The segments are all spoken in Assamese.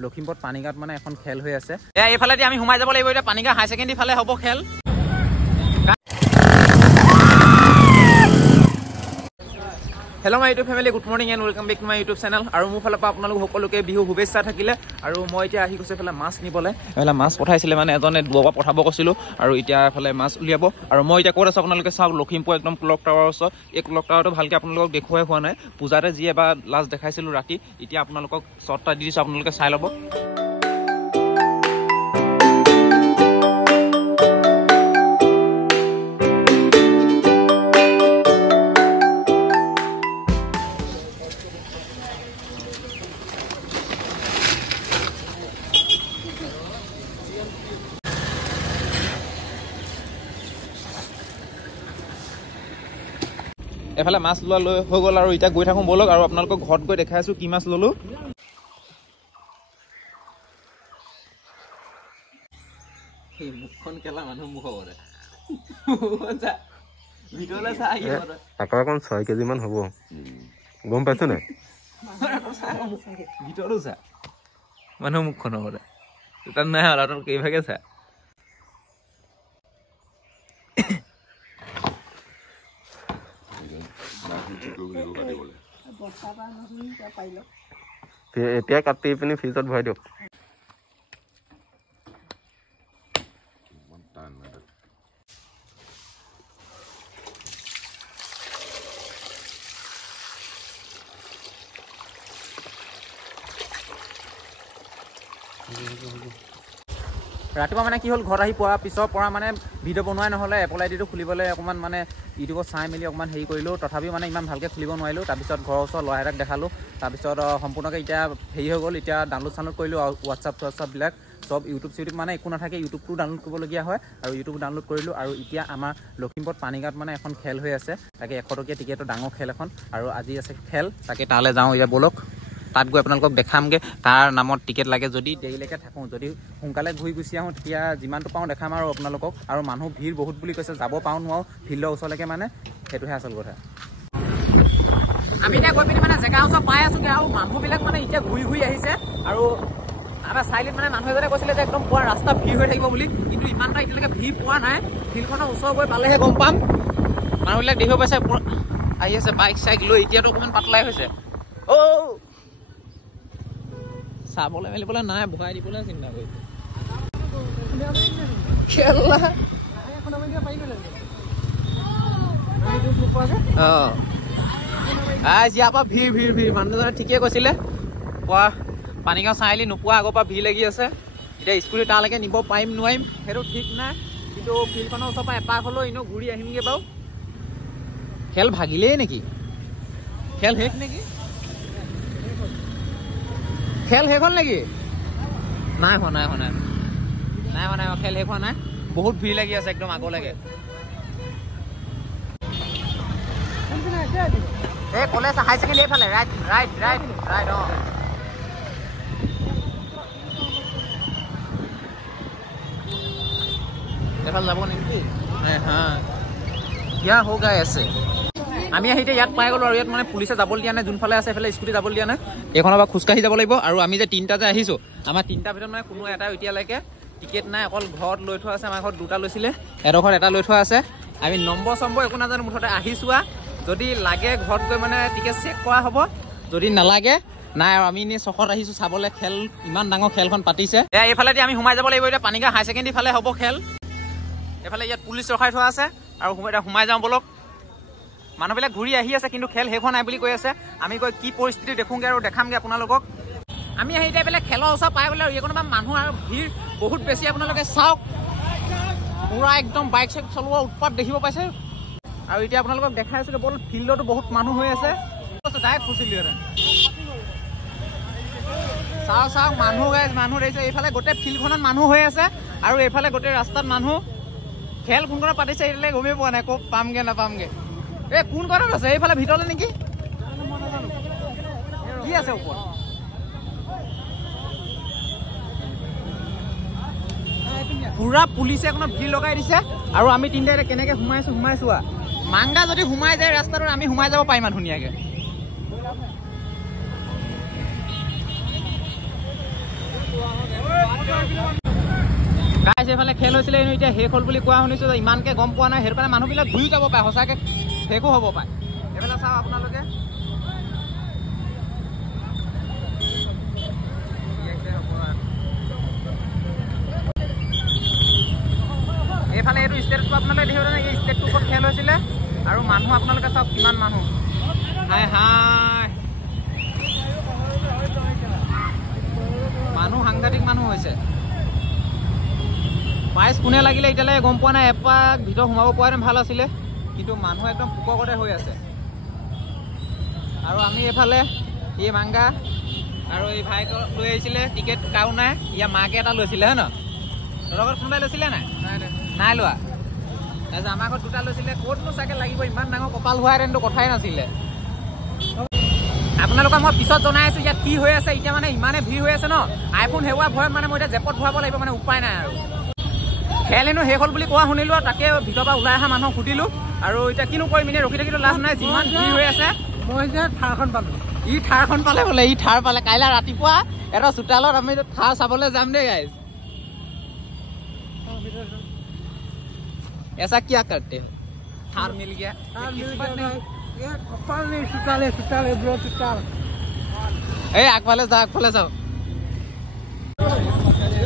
লখিমপুৰ পানীগাঁৱত মানে এখন খেল হৈ আছে। এইফালেদি আমি সোমাই যাব লাগিব। এতিয়া পানীগাঁও হাই ছেকেণ্ডেৰী ফালে হ'ব খেল। Hello' my YouTube family, good morning and welcome back to my YouTube channel. আৰু মোৰ ফালৰ পৰা আপোনালোক সকলোকে বিহু শুভেচ্ছা থাকিলে। আৰু মই এতিয়া আহি গৈছোঁ এইফালে মাছ নিবলৈ। এইফালে মাছ পঠাইছিলে মানে এজনে দূৰৰ পৰা পঠাব কৈছিলোঁ, আৰু এতিয়া এইফালে মাছ উলিয়াব। আৰু মই এতিয়া ক'ত আছোঁ আপোনালোকে চাওক, লখিমপুৰ একদম ক্লক টাৱাৰৰ ওচৰত। এই ক্লক টাৱাৰটো ভালকৈ আপোনালোকক দেখুৱাই হোৱা নাই, পূজাতে যি এবাৰ লাষ্ট দেখাইছিলোঁ ৰাতি। এতিয়া আপোনালোকক শ্বৰ্ট এটা দি দিছোঁ, আপোনালোকে চাই ল'ব। এফালে মাছ লোৱা লৈ হৈ গ'ল, আৰু এতিয়া গৈ থাকোঁ ব'লক। আৰু আপোনালোকক ঘৰত গৈ দেখাই আছোঁ কি মাছ ল'লোঁ। মুখখন কেলা মানুহ মুখ ভিতৰলৈ চাই অকণ 6 কেজি মান হ'ব, গম পাইছো নাই? ভিতৰো চা মানুহ মুখখন হ'ব তাত নাই হ'ল, তাত কেইভাগে চা। এতিয়া কাটি পিনি ফ্ৰিজত ভৰাই দিয়ক। ৰাতিপুৱা মানে কি হ'ল, ঘৰত আহি পোৱাৰ পিছৰ পৰা মানে ভিডিঅ' বনোৱাই নহ'লে। এপল আইডিটো খুলিবলৈ অকণমান মানে ইউটিউবত চাই মেলি অকণমান হেৰি কৰিলোঁ, তথাপিও মানে ইমান ভালকৈ খুলিব নোৱাৰিলোঁ। তাৰপিছত ঘৰৰ ওচৰত ল'ৰা এটাক দেখালোঁ। তাৰপিছত সম্পূৰ্ণকৈ এতিয়া হেৰি হৈ গ'ল। এতিয়া ডাউনলোড কৰিলোঁ, হোৱাটছআপবিলাক চব ইউটিউব মানে একো নাথাকে, ইউটিউবটো ডাউনলোড কৰিবলগীয়া হয়। আৰু ইউটিউব ডাউনলোড কৰিলোঁ। আৰু এতিয়া আমাৰ লখিমপুৰ পানীগাঁৱত মানে এখন খেল হৈ আছে, তাকে 100 টকীয়া টিকেটৰ ডাঙৰ খেল এখন। আৰু আজি আছে খেল, তাকে তালৈ যাওঁ এতিয়া ব'লক। তাত গৈ আপোনালোকক দেখামগৈ তাৰ নামত টিকেট লাগে। যদি দেৰিলৈকে থাকোঁ, যদি সোনকালে ঘূৰি গুচি আহোঁ, তেতিয়া যিমানটো পাওঁ দেখাম আৰু আপোনালোকক। আৰু মানুহ ভিৰ বহুত বুলি কৈছে, যাব পাওঁ নোৱাৰোঁ ফিল্ডৰ ওচৰলৈকে, মানে সেইটোহে আচল কথা। আমি এতিয়া গৈ পিনি মানে জেগা ওচৰ পাই আছোঁগৈ, আৰু মানুহবিলাক মানে এতিয়া ঘূৰি ঘূৰি আহিছে। আৰু আমাৰ চাৰিআলিত মানে মানুহ এজনে কৈছিলে যে একদম পুৰা ৰাস্তা ভিৰ হৈ থাকিব বুলি, কিন্তু ইমানটা এতিয়ালৈকে ভিৰ পোৱা নাই। ফিল্ডখনৰ ওচৰ গৈ পালেহে গম পাম। মানুহবিলাক দেখিব পাইছে আহি আছে বাইক চাইক লৈ। এতিয়াতো অকণমান পাতলাই হৈছে। চাবলৈ মেলিবলৈ নাই, ভৰাই দিবলৈ চিন্তা কৰিছে। ইয়াৰ পৰা ভিৰ ভিৰ ভিৰ মানুহজনে ঠিকেই কৈছিলে, পুৱা পানীগাঁও চাৰিআলি নোপোৱা আগৰ পৰা ভিৰ লাগি আছে। এতিয়া স্কুটি তালৈকে নিব পাৰিম নোৱাৰিম সেইটো ঠিক নাই, কিন্তু ফিল্ডখনৰ ওচৰৰ পৰা এপাক হ'লেও এনেও ঘূৰি আহিমগৈ বাৰু। খেল ভাগিলেই নেকি? খেল শেষ নেকি? খেল শেষ হ'ল নেকি? নাই হোৱা খেল শেষ হোৱা নাই। বহুত ভিৰ লাগি আছে একদম আগলৈকে। এই কলেজ হাই ছেকেণ্ডেৰী এইফালে ৰাইট। এইফালে যাব নেকি? কিয় হৈ গাই আছে। আমি আহি এতিয়া ইয়াত পাই গ'লোঁ, আৰু ইয়াত মানে পুলিচে যাবলৈ দিয়া নাই। যোনফালে আছে এইফালে স্কুটি যাবলৈ দিয়া নাই। এইখনৰ পৰা খোজকাঢ়ি যাব লাগিব। আৰু আমি যে 3টা যে আহিছোঁ, আমাৰ 3টাৰ ভিতৰত মানে কোনো এটা এতিয়ালৈকে টিকেট নাই, অকল ঘৰত লৈ থোৱা আছে। আমাৰ ঘৰত 2টা লৈছিলে, এডোখৰত এটা লৈ থোৱা আছে। আমি নম্বৰ একো নাজানো, মুঠতে আহিছোঁ। যদি লাগে ঘৰত গৈ মানে টিকেট চেক কৰা হ'ব, যদি নালাগে নাই। আৰু আমি এনেই চখত আহিছোঁ চাবলৈ খেল, ইমান ডাঙৰ খেলখন পাতিছে। এইফালেদি আমি সোমাই যাব লাগিব। এতিয়া পানীগাঁও হাই ছেকেণ্ডেৰী ফালে হ'ব খেল। এইফালে ইয়াত পুলিচ ৰখাই থোৱা আছে, আৰু সোমাই যাওঁ ব'লক। মানুহবিলাক ঘূৰি আহি আছে, কিন্তু খেল শেষ হোৱা নাই বুলি কৈ আছে। আমি গৈ কি পৰিস্থিতি দেখোঁগৈ আৰু দেখামগৈ আপোনালোকক। আমি আহি এতিয়া বেলেগ খেলৰ ওচৰ পাই গ'লে, আৰু এইকণৰ পৰা মানুহ আৰু ভিৰ বহুত বেছি। আপোনালোকে চাওক, পুৰা একদম বাইক চাইক চলোৱা উৎপাত দেখিব পাইছে। আৰু এতিয়া আপোনালোকক দেখাই আছোঁ ব'ল, ফিল্ডতো বহুত মানুহ হৈ আছে। ডাইৰেক্ট ফুচিলোহেঁতেন। চাওক মানুহ দেখিছে। এইফালে গোটেই ফিল্ডখনত মানুহ হৈ আছে, আৰু এইফালে গোটেই ৰাস্তাত মানুহ। খেল কোনকণত পাতিছে এতিয়ালৈকে গমেই পোৱা নাই, ক'ত পামগৈ নাপামগৈ। এই কোন কণত আছে? এইফালে ভিতৰলৈ নেকি? কি আছে ওপৰত? পুৰা পুলিচে এখনত ভিৰ লগাই দিছে। আৰু আমি 3টা এতিয়া কেনেকৈ সোমাইছোঁ মাংগা যদি সোমাই যায় ৰাস্তাটোত, আমি সোমাই যাব পাৰিম ধুনীয়াকৈ। গাইছ এইফালে খেল হৈছিলে এতিয়া শেষ হ'ল বুলি কোৱা শুনিছোঁ ইমানকৈ গম পোৱা নাই সেইটো কাৰণে মানুহবিলাক ঘূৰি যাব পাৰে সঁচাকৈ শেষো হ'ব পাৰে এইফালে চাওক আপোনালোকে এইফালে এইটো ষ্টেটটো আপোনালোকে দেখিব নাই এই ষ্টেটটোৰ ওপৰত খেল হৈছিলে আৰু মানুহ আপোনালোকে চাওক কিমান মানুহ হাই হাই মানুহ সাংঘাতিক মানুহ হৈছে প্ৰাইজ কোনে লাগিলে এতিয়ালৈকে গম পোৱা নাই এপাক ভিতৰত সোমাব পৰা ভাল আছিলে কিন্তু মানুহ একদম পুকৰতে হৈ আছে আৰু আমি এইফালে এই মাংগা আৰু এই ভাইক লৈ আহিছিলে টিকেট কাৰো নাই ইয়াৰ মাকে এটা লৈছিলে হয় ন লগত কোনোবাই লৈছিলে নাই নাই লোৱা তাৰপিছত আমাৰ ঘৰত দুটা লৈছিলে ক'তনো চাগে লাগিব ইমান ডাঙৰ কপাল হোৱাহেঁতেনতো কথাই নাছিলে আপোনালোকক মই পিছত জনাই আছোঁ ইয়াত কি হৈ আছে এতিয়া মানে ইমানে ভিৰ হৈ আছে ন আইফোন হেৰুৱা ভয়ত মানে মই এতিয়া জেপত ভৰাব লাগিব মানে উপায় নাই আৰু খেল হেনো শেষ হ'ল বুলি কোৱা শুনিলোঁ আৰু তাকে ভিতৰৰ পৰা ওলাই অহা মানুহক সুধিলোঁ আৰু এতিয়া কিনো কৰিম এনেই ৰখি থাকিতো লাভ নাই যিমান ভিৰ হৈ আছে মই যে থাৰখন পালোঁ ই থাৰখন পালে বোলে ই থাৰ পালে কাইলৈ ৰাতিপুৱা এটা চোতালত আমি থাৰ চাবলৈ যাম দেই গাইজ ऐसा क्या करते हो थार मिल गया कपाल नहीं सुताले सुताले ब्रो सुताल ए আগফালে যাও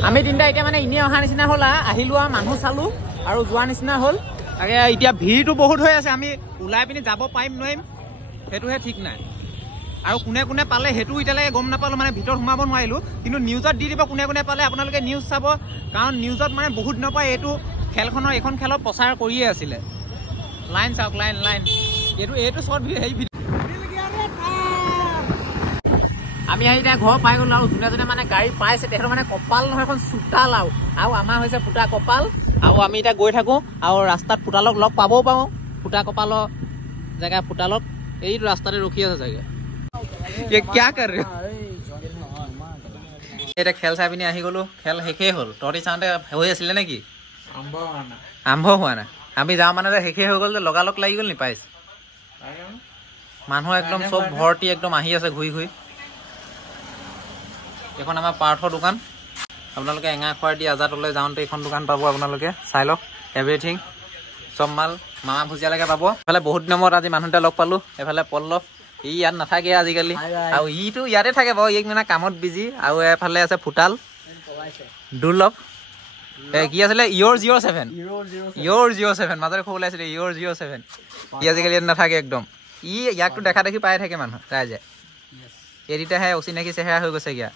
আমি তিনটা এতিয়া মানে ইনে অহা নিচিনা হ'ল আহিলো আৰু মানুহ চালো আৰু যোৱা নিচিনা হ'ল তাকে এতিয়া ভিৰটো বহুত হৈ আছে আমি ওলাই পিনি যাব পাৰিম নোৱাৰিম সেইটোহে ঠিক নাই আৰু কোনে কোনে পালে সেইটো এতিয়ালৈকে গম নাপালোঁ মানে ভিতৰত সোমাব নোৱাৰিলোঁ কিন্তু নিউজত দি দিব কোনে কোনে পালে আপোনালোকে নিউজ চাব কাৰণ নিউজত মানে বহুত নাপায় এইটো খেলখনৰ এখন খেলৰ প্ৰচাৰ কৰিয়ে আছিলে লাইন চাওক লাইন এইটো শ্বৰ্ট হেৰি আমি আহি এতিয়া ঘৰ পাই গ'লো আৰু যোনে যোনে মানে গাড়ী পাইছে তেখেতৰ মানে কপাল নহয় এখন চোতাল আৰু আমাৰ হৈছে ফুটা কপাল আৰু আমি এতিয়া গৈ থাকোঁ আৰু ৰাস্তাত ফুটালক লগ পাবও পাৰোঁ ফুটা কপালৰ জেগা ফুটালক এইটো ৰাস্তাতে ৰখি আছে চাগে কিয়া কৰ এতিয়া খেল চাই পিনি আহি গ'লো খেল শেষেই হ'ল তহঁতি চাওঁতে হৈ আছিলে নেকি আৰম্ভ হোৱা নাই আমি যাওঁ মানে শেষেই হৈ গ'ল যে লগালগ লাগি গ'ল নি পাইছ মানুহ একদম চব ভৰ্তি একদম আহি আছে ঘূৰি ঘূৰি এইখন আমাৰ পাৰ্থৰ দোকান আপোনালোকে এঙাৰখোৱাৰ দি আজাদলৈ যাওঁতে এইখন দোকান পাব আপোনালোকে চাই লওক এভৰিথিং চব মাল মামা ভুজিয়ালৈকে পাব এইফালে বহুত দিনৰ মূৰত আজি মানুহ এটা লগ পালোঁ এইফালে পল্লৱ ই ইয়াত নাথাকে আজিকালি আৰু ইটো ইয়াতে থাকে বাৰু ই মানে কামত বিজি আৰু এফালে আছে ফুটাল দুৰ্লভ কি আছিলে ইয়ৰ07 মাজতে খবৰ ওলাইছিলে ইয়ৰ07 ই আজিকালি ইয়াত নাথাকে একদম ই ইয়াকতো দেখা দেখি পাই থাকে মানুহ ৰাইজে এদিতাহে অচিনাকি চেহেৰা হৈ গৈছে ইয়াত